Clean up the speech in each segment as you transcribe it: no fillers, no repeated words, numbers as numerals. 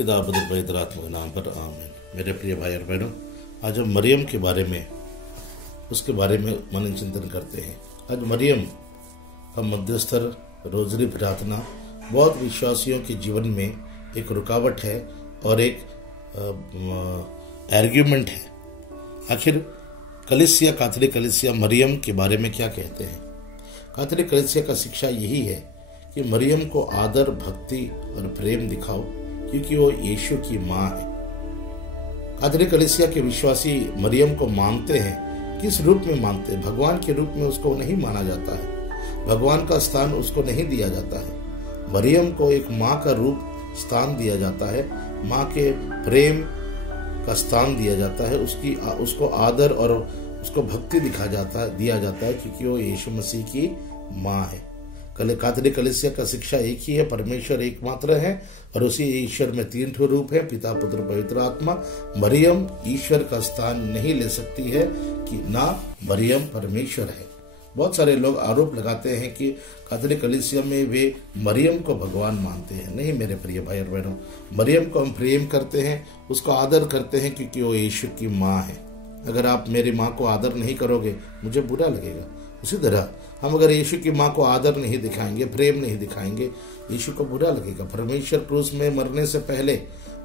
पिता पुत्र पवित्र आत्मा के नाम पर आमीन। मेरे प्रिय भाई और बहनों, आज हम मरियम के बारे में उसके बारे में मन चिंतन करते हैं। आज मरियम का मध्यस्थर रोजरी प्रार्थना बहुत विश्वासियों के जीवन में एक रुकावट है और एक आर्ग्यूमेंट है। आखिर कलीसिया, कैथोलिक कलीसिया मरियम के बारे में क्या कहते हैं? कैथोलिक कलीसिया का शिक्षा यही है कि मरियम को आदर, भक्ति और प्रेम दिखाओ, क्योंकि वो यीशु की माँ है। कैथोलिक कलीसिया के विश्वासी मरियम को मानते हैं। किस रूप में मानते हैं? भगवान के रूप में उसको नहीं माना जाता है, भगवान का स्थान उसको नहीं दिया जाता है। मरियम को एक माँ का रूप स्थान दिया जाता है, माँ के प्रेम का स्थान दिया जाता है, उसको आदर और उसको भक्ति दिया जाता है, क्योंकि वो यीशु मसीह की माँ है। कैथोलिक कलीसिया का शिक्षा एक ही है, परमेश्वर एकमात्र है और उसी ईश्वर में तीन ठो रूप है, पिता पुत्र पवित्र आत्मा। मरियम ईश्वर का स्थान नहीं ले सकती है कि ना मरियम परमेश्वर है। बहुत सारे लोग आरोप लगाते हैं कि कैथोलिक कलीसिया में वे मरियम को भगवान मानते हैं। नहीं मेरे प्रिय भाई और बहनों, मरियम को हम प्रेम करते हैं, उसको आदर करते हैं, क्योंकि वो यीशु की माँ है। अगर आप मेरी माँ को आदर नहीं करोगे, मुझे बुरा लगेगा। उसी तरह हम अगर यीशु की माँ को आदर नहीं दिखाएंगे, प्रेम नहीं दिखाएंगे, यीशु को बुरा लगेगा। परमेश्वर क्रूस में मरने से पहले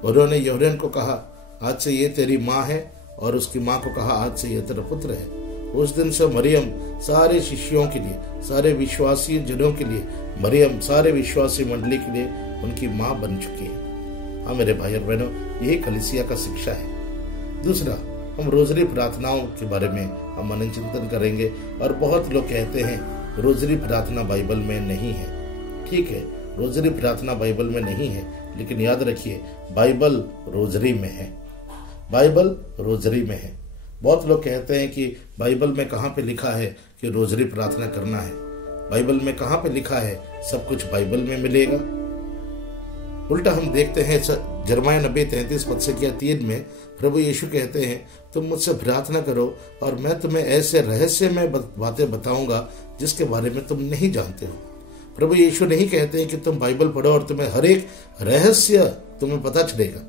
उन्होंने यूहन्ना को कहा, आज से ये तेरी माँ है, और उसकी माँ को कहा, आज से ये तेरा पुत्र है। उस दिन से मरियम सारे शिष्यों के लिए, सारे विश्वासी जनों के लिए, मरियम सारे विश्वासी मंडली के लिए उनकी माँ बन चुकी है। हाँ मेरे भाई और बहनों, यही कलीसिया का शिक्षा है। दूसरा, हम रोजरी प्रार्थनाओं के बारे में हम मन चिंतन करेंगे। और बहुत लोग कहते हैं रोजरी प्रार्थना बाइबल में नहीं है। ठीक है, रोजरी प्रार्थना बाइबल में नहीं है, लेकिन याद रखिए बाइबल रोजरी में है। बाइबल रोजरी में है। बहुत लोग कहते हैं कि बाइबल में कहाँ पे लिखा है कि रोजरी प्रार्थना करना है? बाइबल में कहाँ पे लिखा है सब कुछ बाइबल में मिलेगा? उल्टा हम देखते हैं यिर्मयाह 90:33 में प्रभु यीशु कहते हैं, तुम मुझसे प्रार्थना करो और मैं तुम्हें ऐसे रहस्यमय बातें बताऊंगा जिसके बारे में तुम नहीं जानते हो। प्रभु यीशु नहीं कहते हैं कि तुम बाइबल पढ़ो और तुम्हें हर एक रहस्य तुम्हें पता चलेगा।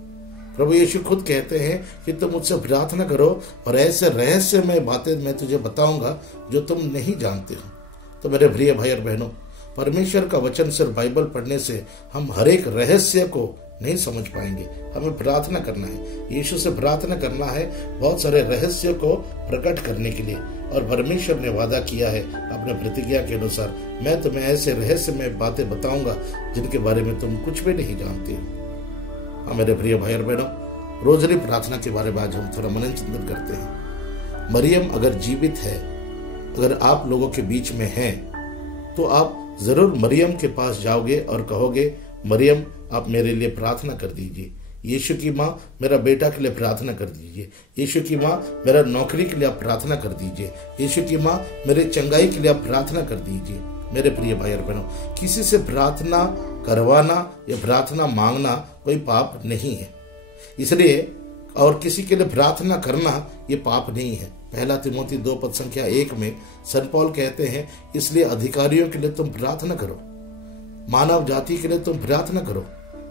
प्रभु यीशु खुद कहते हैं कि तुम मुझसे प्रार्थना करो और ऐसे रहस्यमय बातें मैं तुझे बताऊंगा जो तुम नहीं जानते हो। तो मेरे प्रिय भाई और बहनों, परमेश्वर का वचन सिर्फ बाइबल पढ़ने से हम हर एक रहस्य को नहीं समझ पाएंगे। हमें प्रार्थना करना है, यीशु से प्रार्थना करना है बहुत सारे रहस्य को प्रकट करने के लिए। और परमेश्वर ने वादा किया है अपने प्रतिज्ञा के अनुसार, मैं तुम्हें ऐसे रहस्यमय बातें बताऊंगा जिनके बारे में तुम कुछ भी नहीं जानते हो। हाँ मेरे प्रिय भाई और बहनों, रोजरी प्रार्थना के बारे में आज हम थोड़ा मनन चिंतन करते हैं। मरियम अगर जीवित है, अगर आप लोगों के बीच में है, तो आप जरूर मरियम के पास जाओगे और कहोगे, मरियम आप मेरे लिए प्रार्थना कर दीजिए। यीशु की माँ, मेरा बेटा के लिए प्रार्थना कर दीजिए। यीशु की माँ, मेरा नौकरी के लिए आप प्रार्थना कर दीजिए। यीशु की माँ, मेरे चंगाई के लिए आप प्रार्थना कर दीजिए। मेरे प्रिय भाई और बहनों, किसी से प्रार्थना करवाना या प्रार्थना मांगना कोई पाप नहीं है, इसलिए और किसी के लिए प्रार्थना करना ये पाप नहीं है। 1 तिमोथी 2:1 में संत पौल कहते हैं, इसलिए अधिकारियों के लिए तुम प्रार्थना करो, मानव जाति के लिए तुम प्रार्थना करो।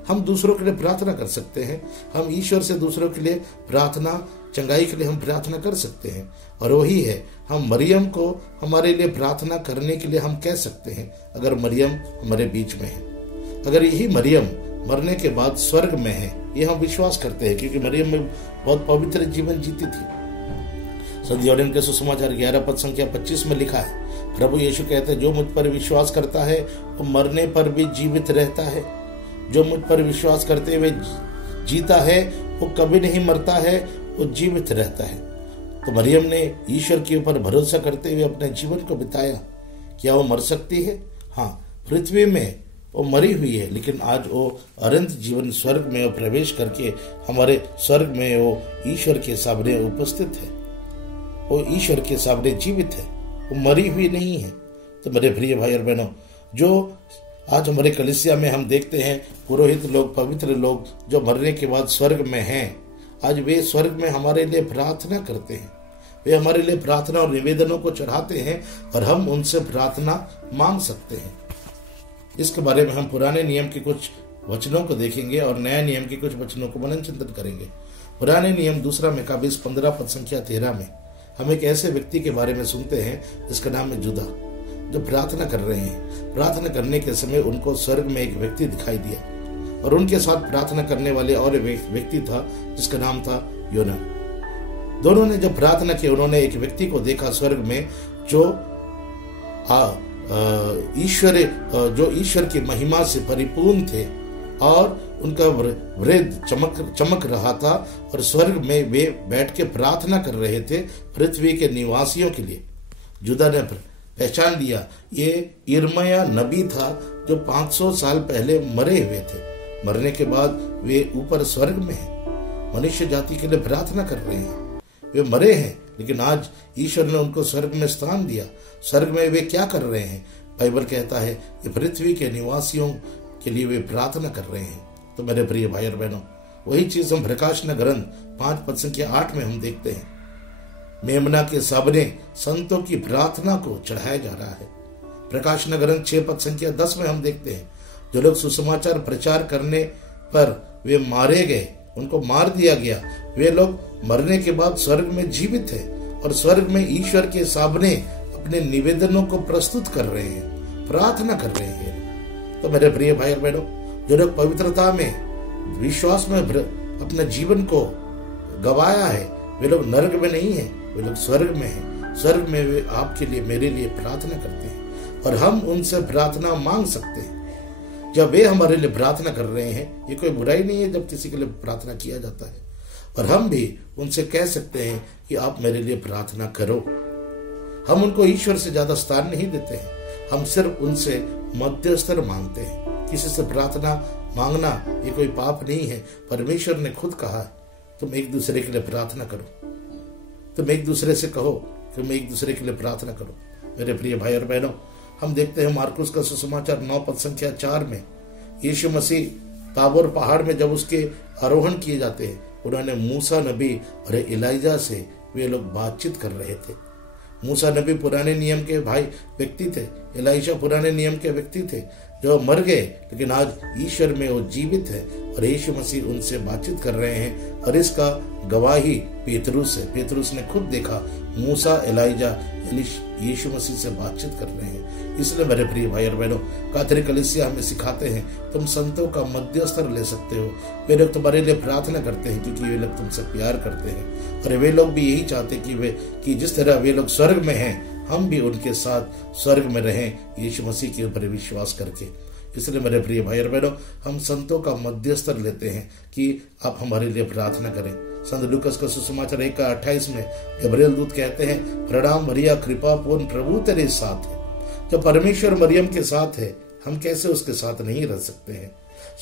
हम दूसरों के लिए प्रार्थना कर सकते हैं, हम ईश्वर से दूसरों के लिए प्रार्थना, चंगाई के लिए हम प्रार्थना कर सकते हैं। और वही है, हम मरियम को हमारे लिए प्रार्थना करने के लिए हम कह सकते हैं, अगर मरियम हमारे बीच में है। अगर यही मरियम मरने के बाद स्वर्ग में है, ये हम विश्वास करते हैं, क्योंकि मरियम में बहुत पवित्र जीवन जीती थी। संत यूहन्ना के सुसमाचार 11:25 में लिखा है, प्रभु यीशु कहते हैं, जो मुझ पर विश्वास करता है वो मरने पर भी जीवित रहता है। जो मुझ पर विश्वास करते हुए जीता है वो कभी नहीं मरता है, वो जीवित रहता है। तो मरियम ने ईश्वर के ऊपर भरोसा करते हुए अपने जीवन को बिताया। क्या वो मर सकती है? हाँ, पृथ्वी में वो मरी हुई है, लेकिन आज वो अनंत जीवन स्वर्ग में वो प्रवेश करके हमारे स्वर्ग में वो ईश्वर के सामने उपस्थित है, वो ईश्वर के सामने जीवित है, वो मरी हुई नहीं है। तो मेरे प्रिय भाई और बहनों, जो आज हमारे कलीसिया में हम देखते हैं पुरोहित लोग, पवित्र लोग जो मरने के बाद स्वर्ग में हैं, आज वे स्वर्ग में हमारे लिए प्रार्थना करते हैं। वे हमारे लिए प्रार्थना और निवेदनों को चढ़ाते हैं और हम उनसे प्रार्थना मांग सकते हैं। इसके बारे में हम पुराने नियम के कुछ वचनों को देखेंगे और नया नियम के कुछ वचनों को मनन चिंतन करेंगे। पुराने नियम 2 मकाबीस 15 पद संख्या 13 में हम एक ऐसे व्यक्ति के बारे में सुनते हैं जिसका नाम है जुदा, जो प्रार्थना कर रहे हैं। प्रार्थना करने के समय उनको स्वर्ग में एक व्यक्ति दिखाई दिया और उनके साथ प्रार्थना करने वाले और व्यक्ति था जिसका नाम था योना। दोनों ने जब प्रार्थना की, उन्होंने एक व्यक्ति को देखा स्वर्ग में जो ईश्वर की महिमा से परिपूर्ण थे और उनका वृद्ध चमक रहा था और स्वर्ग में वे बैठ के प्रार्थना कर रहे थे पृथ्वी के निवासियों के लिए। जुदा ने पहचान लिया ये यिर्मयाह नबी था जो 500 साल पहले मरे हुए थे। मरने के बाद वे ऊपर स्वर्ग में हैं, मनुष्य जाति के लिए प्रार्थना कर रहे हैं। वे मरे हैं लेकिन आज ईश्वर ने उनको स्वर्ग में स्थान दिया। स्वर्ग में वे क्या कर रहे हैं? बाइबल कहता है कि पृथ्वी के निवासियों के लिए वे प्रार्थना कर रहे हैं। तो मेरे प्रिय भाई और बहनों, वही चीज हम प्रकाशन ग्रंथ 5 पद संख्या 8 में हम देखते हैं। मेमना के सामने संतों की प्रार्थना को चढ़ाया जा रहा है। प्रकाशन ग्रंथ 6 पद संख्या 10 में हम देखते हैं जो लोग सुसमाचार प्रचार करने पर वे मारे गए, उनको मार दिया गया, वे लोग मरने के बाद स्वर्ग में जीवित हैं और स्वर्ग में ईश्वर के सामने अपने निवेदनों को प्रस्तुत कर रहे हैं, प्रार्थना कर रहे हैं। तो मेरे प्रिय भाई और बहनों, जो लोग पवित्रता में, विश्वास में अपने जीवन को गवाया है, वे लोग नरक में नहीं है, वे लोग स्वर्ग में हैं। स्वर्ग में वे आपके लिए, मेरे लिए प्रार्थना करते हैं और हम उनसे प्रार्थना मांग सकते हैं। जब वे हमारे लिए प्रार्थना कर रहे हैं, ये कोई बुराई नहीं है जब किसी के लिए प्रार्थना किया जाता है, और हम भी उनसे कह सकते हैं कि आप मेरे लिए प्रार्थना करो। हम उनको ईश्वर से ज्यादा स्थान नहीं देते हैं, हम सिर्फ उनसे मध्यस्तर मांगते हैं। किसी से प्रार्थना मांगना ये कोई पाप नहीं है। परमेश्वर ने खुद कहा है तुम एक दूसरे के लिए प्रार्थना करो, तुम एक दूसरे से कहो, तुम एक दूसरे के लिए प्रार्थना करो। मेरे प्रिय भाई और बहनों, हम देखते हैं मार्कुस का सुसमाचार 9 पद संख्या 4 में यीशु मसीह ताबोर पहाड़ में जब उसके आरोहण किए जाते हैं, उन्होंने मूसा नबी और एलिजा से वे लोग बातचीत कर रहे थे। मूसा नबी पुराने नियम के व्यक्ति थे, एलिजा पुराने नियम के व्यक्ति थे जो मर गए, लेकिन आज ईश्वर में वो जीवित है और यीशु मसीह उनसे बातचीत कर रहे हैं। और इसका गवाही पेतरुस है। पेतरुस ने खुद देखा मूसा, एलिजा, यीशु मसीह से बातचीत कर रहे हैं। इसलिए मेरे प्रिय भाई और बहनों, कैथोलिक कलीसिया हमें सिखाते हैं तुम संतों का मध्यस्तर ले सकते हो। वे लोग तुम्हारे लिए प्रार्थना करते हैं क्योंकि वे लोग तुमसे प्यार करते हैं और वे लोग भी यही चाहते कि जिस तरह वे लोग स्वर्ग में हैं, हम भी उनके साथ स्वर्ग में रहें, यीशु मसीह के ऊपर विश्वास करके। इसलिए मेरे प्रिय भाई और बहनों, हम संतों का मध्यस्तर लेते हैं कि आप हमारे लिए प्रार्थना करें। संत लूकास का सुसमाचार 1:28 में गब्रिएल दूत कहते हैं, प्रणाम मरिया, कृपा पूर्ण, प्रभु तेरे साथ है। जब परमेश्वर मरियम के साथ है, हम कैसे उसके साथ नहीं रह सकते हैं।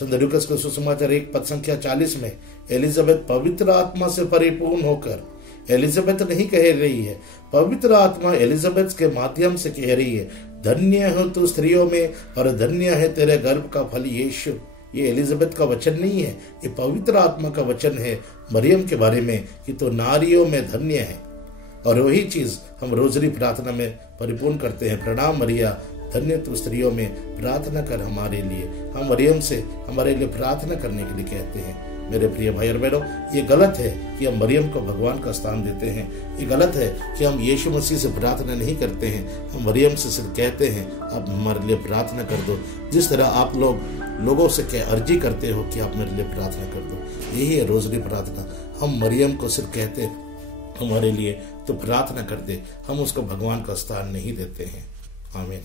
संत लूकास का सुसमाचार 1 पद संख्या 40 में एलिजाबेथ पवित्र आत्मा से परिपूर्ण होकर, एलिजाबेथ नहीं कह रही है, पवित्र आत्मा एलिजाबेथ के माध्यम से कह रही है, धन्य हो तू स्त्रियों में और धन्य है तेरे गर्भ का फल यीशु। ये एलिजाबेथ का वचन नहीं है, ये पवित्र आत्मा का वचन है मरियम के बारे में कि तो नारियों में धन्य है। और वही चीज हम रोजरी प्रार्थना में परिपूर्ण करते हैं, प्रणाम मरिया, धन्य तू स्त्रियों में, प्रार्थना कर हमारे लिए। हम मरियम से हमारे लिए प्रार्थना करने के लिए कहते हैं। मेरे प्रिय भाई और बहनों, ये गलत है कि हम मरियम को भगवान का स्थान देते हैं। ये गलत है कि हम यीशु मसीह से प्रार्थना नहीं करते हैं। हम मरियम से सिर्फ कहते हैं आप हमारे लिए प्रार्थना कर दो, जिस तरह आप लोगों से अर्जी करते हो कि आप मेरे लिए प्रार्थना कर दो। यही है रोजरी प्रार्थना। हम मरियम को सिर्फ कहते हैं हमारे लिए तो प्रार्थना कर दे, हम उसको भगवान का स्थान नहीं देते हैं। आमीन।